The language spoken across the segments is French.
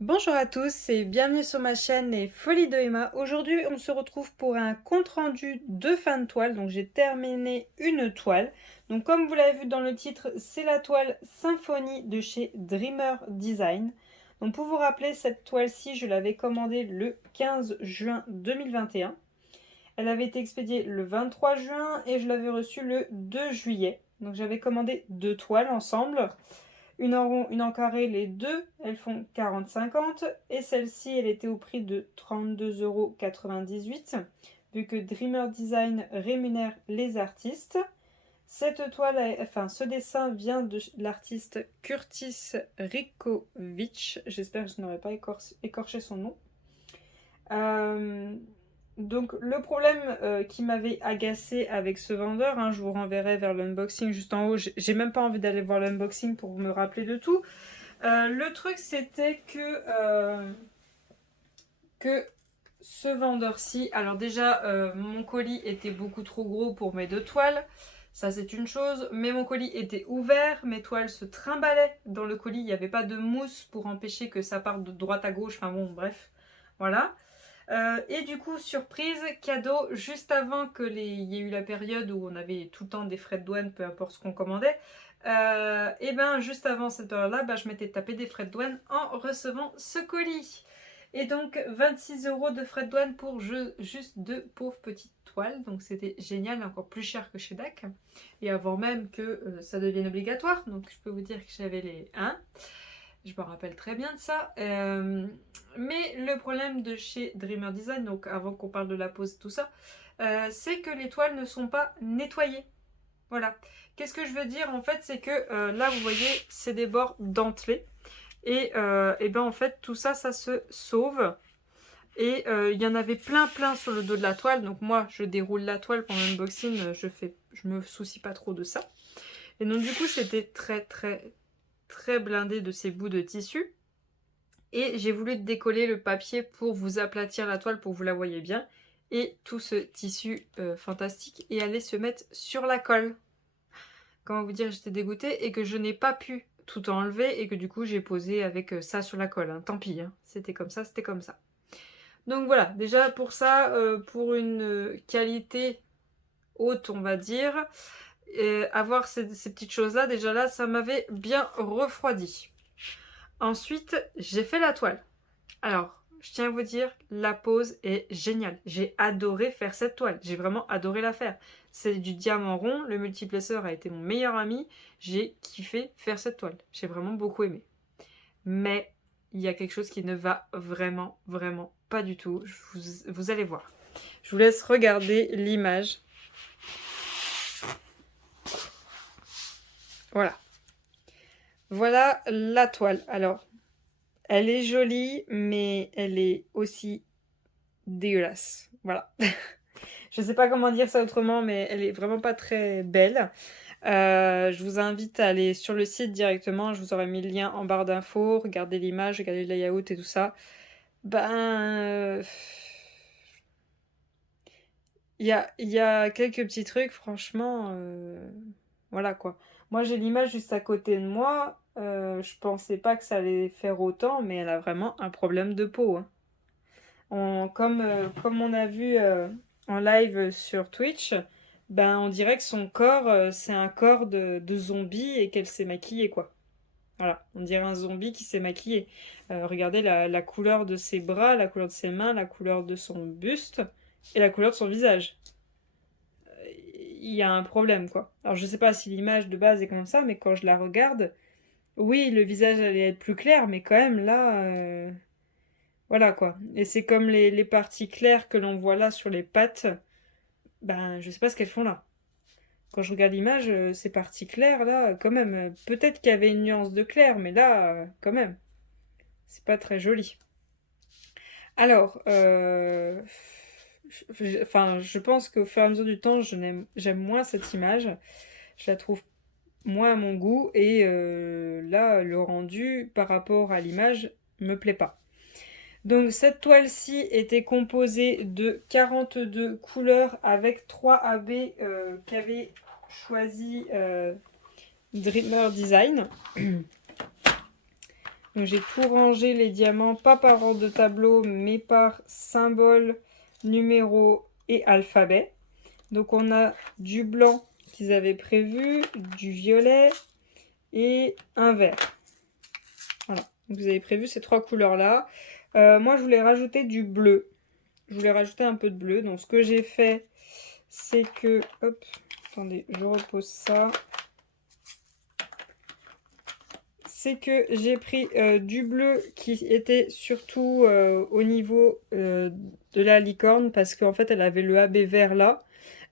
Bonjour à tous et bienvenue sur ma chaîne Les Folies de Emma. Aujourd'hui, on se retrouve pour un compte rendu de fin de toile. Donc, j'ai terminé une toile. Donc, comme vous l'avez vu dans le titre, c'est la toile Symphonie de chez Dreamer Design. Donc, pour vous rappeler, cette toile-ci, je l'avais commandée le 15 juin 2021. Elle avait été expédiée le 23 juin et je l'avais reçue le 2 juillet. Donc, j'avais commandé deux toiles ensemble. Une en rond, une en carré, les deux, elles font 40,50. Et celle-ci, elle était au prix de 32,98 € vu que Dreamer Design rémunère les artistes. Cette toile, enfin ce dessin vient de l'artiste Curtis Rikovic. J'espère que je n'aurais pas écorché son nom. Euh, donc le problème qui m'avait agacé avec ce vendeur, je vous renverrai vers l'unboxing juste en haut, j'ai même pas envie d'aller voir l'unboxing pour me rappeler de tout. Le truc c'était que ce vendeur-ci, alors déjà mon colis était beaucoup trop gros pour mes deux toiles, ça c'est une chose, mais mon colis était ouvert, mes toiles se trimballaient dans le colis, il n'y avait pas de mousse pour empêcher que ça parte de droite à gauche, enfin bon bref, voilà. Et du coup, surprise, cadeau, juste avant que il y ait eu la période où on avait tout le temps des frais de douane, peu importe ce qu'on commandait, et ben juste avant cette période-là, je m'étais tapé des frais de douane en recevant ce colis. Et donc 26 € de frais de douane pour juste deux pauvres petites toiles. Donc c'était génial, encore plus cher que chez DAC. Et avant même que ça devienne obligatoire. Donc je peux vous dire que j'avais les 1. Je me rappelle très bien de ça. Mais le problème de chez Dreamer Design, donc avant qu'on parle de la pose et tout ça, c'est que les toiles ne sont pas nettoyées. Voilà. Qu'est-ce que je veux dire en fait, c'est que là vous voyez, c'est des bords dentelés. Et ben en fait, tout ça, ça se sauve. Et il y en avait plein sur le dos de la toile. Donc moi, je déroule la toile pendant l'unboxing. Je me soucie pas trop de ça. Et donc du coup, c'était très blindé de ces bouts de tissu. Et j'ai voulu décoller le papier pour vous aplatir la toile pour que vous la voyez bien. Et tout ce tissu fantastique est allé se mettre sur la colle. Comment vous dire, j'étais dégoûtée et que je n'ai pas pu tout enlever et que du coup j'ai posé avec ça sur la colle. Tant pis, c'était comme ça, c'était comme ça. Donc voilà, déjà pour ça, pour une qualité haute, on va dire, avoir ces petites choses-là, déjà là, ça m'avait bien refroidi. Ensuite, j'ai fait la toile. Alors, je tiens à vous dire, la pose est géniale. J'ai adoré faire cette toile. J'ai vraiment adoré la faire. C'est du diamant rond. Le multiplesseur a été mon meilleur ami. J'ai kiffé faire cette toile. J'ai vraiment beaucoup aimé. Mais il y a quelque chose qui ne va vraiment pas du tout. Vous allez voir. Je vous laisse regarder l'image. Voilà. Voilà la toile. Alors, elle est jolie, mais elle est aussi dégueulasse. Voilà. Je sais pas comment dire ça autrement, mais elle est vraiment pas très belle. Je vous invite à aller sur le site directement. Je vous aurai mis le lien en barre d'infos. Regardez l'image, regardez le layout et tout ça. Il y a quelques petits trucs, franchement. Voilà quoi. Moi, j'ai l'image juste à côté de moi. Je pensais pas que ça allait faire autant, mais elle a vraiment un problème de peau. Comme on a vu en live sur Twitch, on dirait que son corps, c'est un corps de zombie et qu'elle s'est maquillée, quoi. Voilà, on dirait un zombie qui s'est maquillé. Regardez la couleur de ses bras, la couleur de ses mains, la couleur de son buste et la couleur de son visage. Il y a un problème, quoi. Alors, je sais pas si l'image de base est comme ça, mais quand je la regarde, oui, le visage allait être plus clair, mais quand même, là, voilà, quoi. Et c'est comme les parties claires que l'on voit là sur les pattes, je sais pas ce qu'elles font là. Quand je regarde l'image, ces parties claires là, quand même, peut-être qu'il y avait une nuance de clair, mais là, quand même, c'est pas très joli. Alors, je pense qu'au fur et à mesure du temps, j'aime moins cette image. Je la trouve moins à mon goût et là, le rendu par rapport à l'image me plaît pas. Donc cette toile-ci était composée de 42 couleurs avec 3 AB qu'avait choisi Dreamer Design. Donc Donc j'ai tout rangé les diamants, pas par ordre de tableau, mais par symbole, numéro et alphabet. Donc on a du blanc qu'ils avaient prévu, du violet et un vert. Voilà, donc vous avez prévu ces 3 couleurs-là. Moi je voulais rajouter du bleu. Je voulais rajouter un peu de bleu. Donc ce que j'ai fait, c'est que... Hop, attendez, je repose ça. C'est que j'ai pris du bleu qui était surtout au niveau de la licorne parce qu'en fait elle avait le AB vert là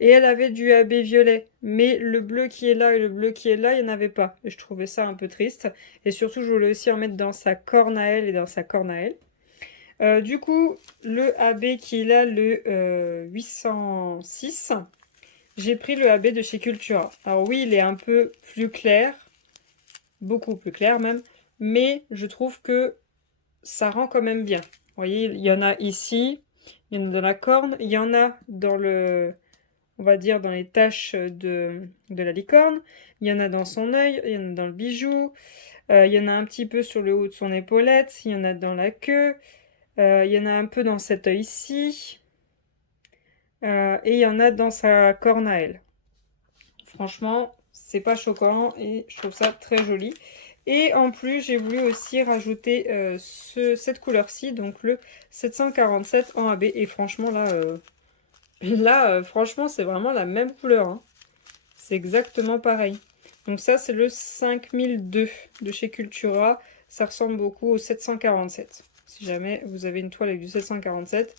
et elle avait du AB violet, mais le bleu qui est là et le bleu qui est là il n'y en avait pas et je trouvais ça un peu triste et surtout je voulais aussi en mettre dans sa corne à elle et dans sa corne à elle. Du coup le AB qui est là, le 806, j'ai pris le AB de chez Cultura. Alors oui il est un peu plus clair, beaucoup plus clair même, mais je trouve que ça rend quand même bien. Vous voyez, il y en a ici, il y en a dans la corne, il y en a dans le, on va dire dans les taches de la licorne, il y en a dans son œil, il y en a dans le bijou, il y en a un petit peu sur le haut de son épaulette, il y en a dans la queue, il y en a un peu dans cet œil-ci, et il y en a dans sa corne à elle. Franchement, c'est pas choquant et je trouve ça très joli. Et en plus, j'ai voulu aussi rajouter cette couleur-ci, donc le 747 en AB. Et franchement, là, franchement, c'est vraiment la même couleur, hein. C'est exactement pareil. Donc ça, c'est le 5002 de chez Cultura. Ça ressemble beaucoup au 747. Si jamais vous avez une toile avec du 747,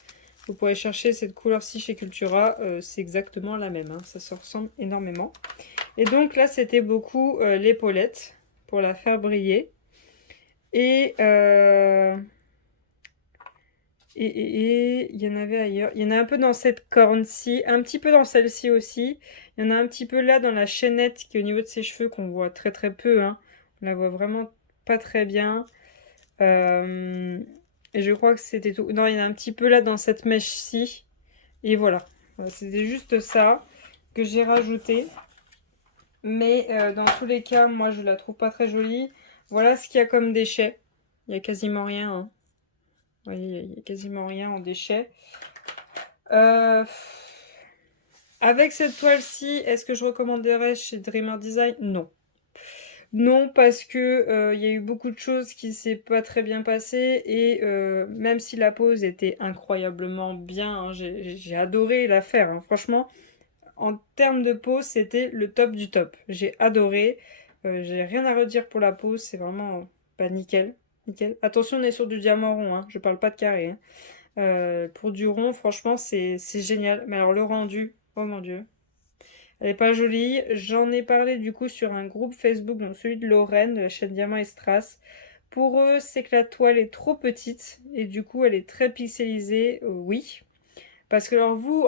vous pourrez chercher cette couleur-ci chez Cultura. C'est exactement la même, hein. Ça se ressemble énormément. Et donc là, c'était beaucoup l'épaulette pour la faire briller. Et il y en avait ailleurs. Il y en a un peu dans cette corne-ci, un petit peu dans celle-ci aussi. Il y en a un petit peu là dans la chaînette qui est au niveau de ses cheveux qu'on voit très très peu, hein. On la voit vraiment pas très bien. Et je crois que c'était tout. Non, il y en a un petit peu là dans cette mèche-ci. Et voilà. Voilà, c'était juste ça que j'ai rajouté. Mais dans tous les cas, moi je la trouve pas très jolie. Voilà ce qu'il y a comme déchets. Il y a quasiment rien, hein. Vous voyez, il y a quasiment rien en déchets. Avec cette toile-ci, est-ce que je recommanderais chez Dreamer Design? Non. Non, parce que il y a eu beaucoup de choses qui s'est pas très bien passées et même si la pose était incroyablement bien, hein, j'ai adoré la faire, hein. Franchement, en termes de pose, c'était le top du top. J'ai adoré. J'ai rien à redire pour la pose, c'est vraiment pas nickel. Nickel. Attention, on est sur du diamant rond, hein. Je parle pas de carré, hein. Pour du rond, franchement, c'est génial. Mais alors le rendu, oh mon dieu. Elle est pas jolie. J'en ai parlé du coup sur un groupe Facebook, donc celui de Lorraine, de la chaîne Diamant et Strass. Pour eux, c'est que la toile est trop petite et du coup, elle est très pixelisée. Oui. Parce que alors vous,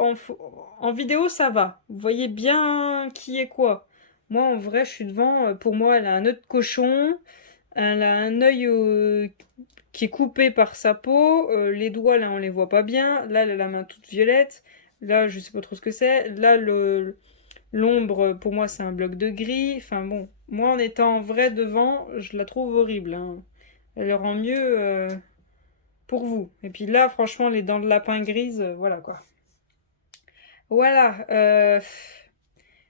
en vidéo, ça va. Vous voyez bien qui est quoi. Moi, en vrai, je suis devant. Pour moi, elle a un œil de cochon. Elle a un œil qui est coupé par sa peau. Les doigts, là, on les voit pas bien. Là, elle a la main toute violette. Là, je sais pas trop ce que c'est. Là, l'ombre, pour moi, c'est un bloc de gris. Enfin bon, moi, en étant vrai devant, je la trouve horrible, hein. Elle rend mieux pour vous. Et puis là, franchement, les dents de lapin grises, voilà quoi. Voilà.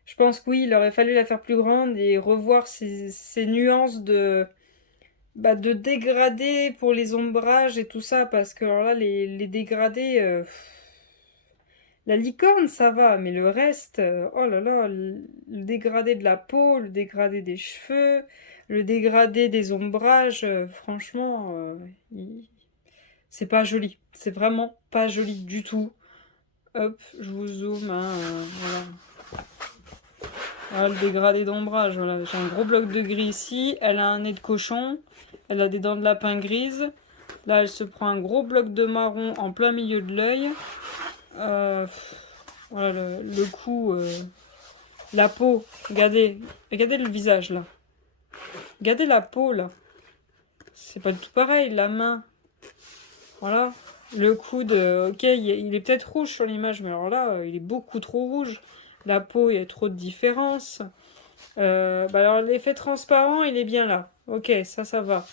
Je pense que oui, il aurait fallu la faire plus grande et revoir ces nuances de dégradés pour les ombrages et tout ça. Parce que alors là, les dégradés... la licorne, ça va, mais le reste, oh là là, le dégradé de la peau, le dégradé des cheveux, le dégradé des ombrages, franchement, c'est pas joli. C'est vraiment pas joli du tout. Hop, je vous zoome, hein, voilà. Voilà le dégradé d'ombrage, voilà. J'ai un gros bloc de gris ici, elle a un nez de cochon, elle a des dents de lapin grises. Là, elle se prend un gros bloc de marron en plein milieu de l'œil. Voilà le cou, la peau. Regardez le visage là. Regardez la peau là. C'est pas du tout pareil. La main. Voilà. Le coude, ok, il est peut-être rouge sur l'image, mais alors là, il est beaucoup trop rouge. La peau, il y a trop de différence. Alors l'effet transparent, il est bien là. Ok, ça va.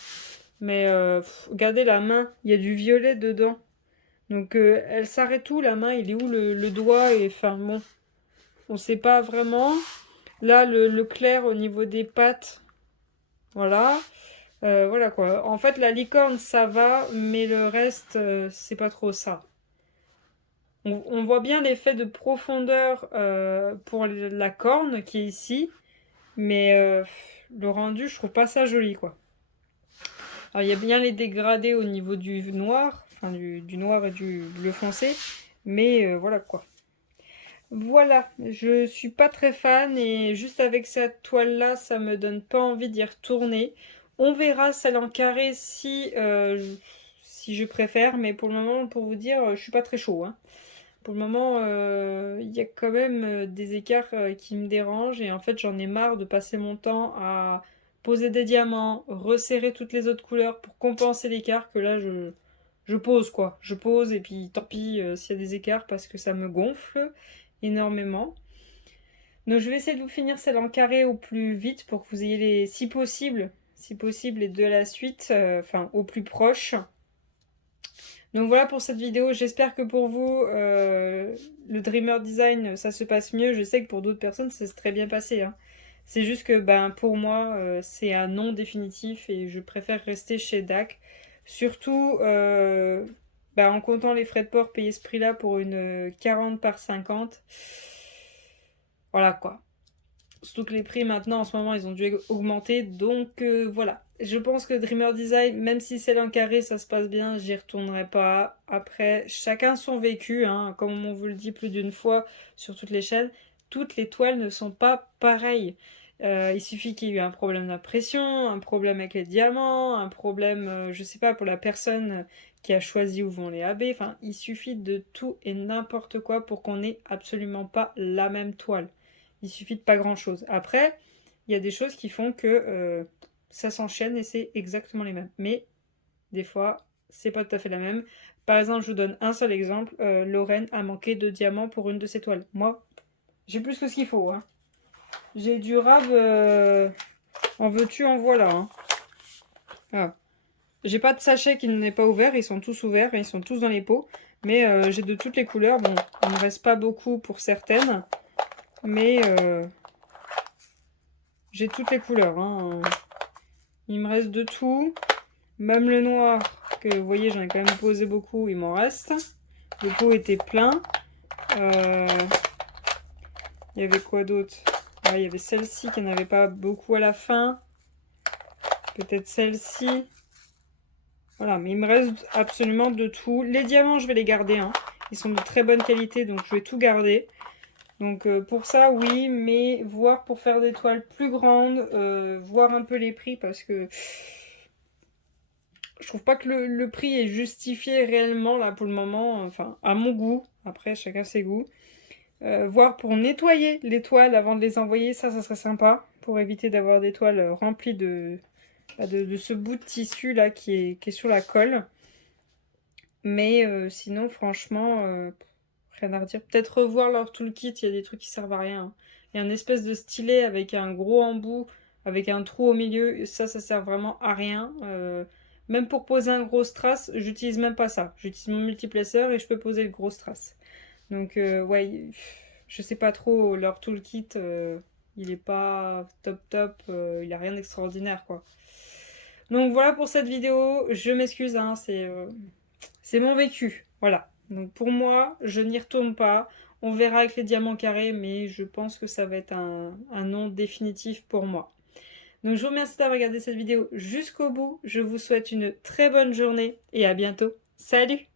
Mais regardez la main, il y a du violet dedans. Donc elle s'arrête où la main? Il est où le doigt? Et enfin bon, on sait pas vraiment. Là le clair au niveau des pattes, voilà. Voilà quoi. En fait la licorne ça va, mais le reste c'est pas trop ça. On voit bien l'effet de profondeur pour la corne qui est ici, mais le rendu je trouve pas ça joli quoi. Alors il y a bien les dégradés au niveau du noir, enfin du noir et du bleu foncé, mais voilà quoi. Voilà, je suis pas très fan et juste avec cette toile là, ça me donne pas envie d'y retourner. On verra celle en carré si je préfère, mais pour le moment, pour vous dire, je suis pas très chaud, hein. Pour le moment, il y a quand même des écarts qui me dérangent et en fait j'en ai marre de passer mon temps à poser des diamants, resserrer toutes les autres couleurs pour compenser l'écart que là je pose quoi. Je pose et puis tant pis s'il y a des écarts parce que ça me gonfle énormément. Donc je vais essayer de vous finir celle en carré au plus vite pour que vous ayez les, si possible les deux à la suite, enfin au plus proche. Donc voilà pour cette vidéo, j'espère que pour vous, le Dreamer Design, ça se passe mieux. Je sais que pour d'autres personnes, ça s'est très bien passé, hein. C'est juste que ben, pour moi, c'est un non définitif et je préfère rester chez DAC. Surtout ben, en comptant les frais de port payés ce prix-là pour une 40 par 50. Voilà quoi. Surtout que les prix maintenant en ce moment ils ont dû augmenter. Donc voilà. Je pense que Dreamer Design, même si c'est en carré, ça se passe bien, j'y retournerai pas. Après, chacun son vécu, hein, comme on vous le dit plus d'une fois sur toutes les chaînes, toutes les toiles ne sont pas pareilles. Il suffit qu'il y ait eu un problème d'impression, un problème avec les diamants, un problème, je sais pas, pour la personne qui a choisi où vont les AB. Enfin, il suffit de tout et n'importe quoi pour qu'on ait absolument pas la même toile. Il suffit de pas grand chose. Après, il y a des choses qui font que ça s'enchaîne et c'est exactement les mêmes. Mais des fois, c'est pas tout à fait la même. Par exemple, je vous donne un seul exemple. Lorraine a manqué de diamants pour une de ses toiles. Moi, j'ai plus que ce qu'il faut, hein. J'ai du rave. En veux-tu, en voilà, hein. Ah. J'ai pas de sachet qui n'est pas ouvert. Ils sont tous ouverts et ils sont tous dans les pots. Mais j'ai de toutes les couleurs. Bon, il ne reste pas beaucoup pour certaines. Mais j'ai toutes les couleurs, hein. Il me reste de tout. Même le noir, que vous voyez, j'en ai quand même posé beaucoup, il m'en reste. Le pot était plein. Il y avait quoi d'autre? Il y avait celle-ci qui n'avait pas beaucoup à la fin. Peut-être celle-ci. Voilà, mais il me reste absolument de tout. Les diamants, je vais les garder, hein. Ils sont de très bonne qualité, donc je vais tout garder. Donc pour ça, oui, mais voir pour faire des toiles plus grandes, voir un peu les prix parce que je trouve pas que le prix est justifié réellement là pour le moment, enfin à mon goût, après chacun ses goûts. Voir pour nettoyer les toiles avant de les envoyer, ça serait sympa pour éviter d'avoir des toiles remplies de ce bout de tissu là qui est sur la colle. Mais sinon, franchement, rien à redire. Peut-être revoir leur toolkit, il y a des trucs qui servent à rien, hein. Il y a une espèce de stylet avec un gros embout, avec un trou au milieu. Ça sert vraiment à rien. Même pour poser un gros strass, j'utilise même pas ça. J'utilise mon multiplaceur et je peux poser le gros strass. Donc, ouais, je sais pas trop. Leur toolkit, il est pas top. Il a rien d'extraordinaire, quoi. Donc, voilà pour cette vidéo. Je m'excuse, hein, c'est mon vécu. Voilà. Donc pour moi, je n'y retourne pas. On verra avec les diamants carrés, mais je pense que ça va être un non définitif pour moi. Donc je vous remercie d'avoir regardé cette vidéo jusqu'au bout. Je vous souhaite une très bonne journée et à bientôt. Salut!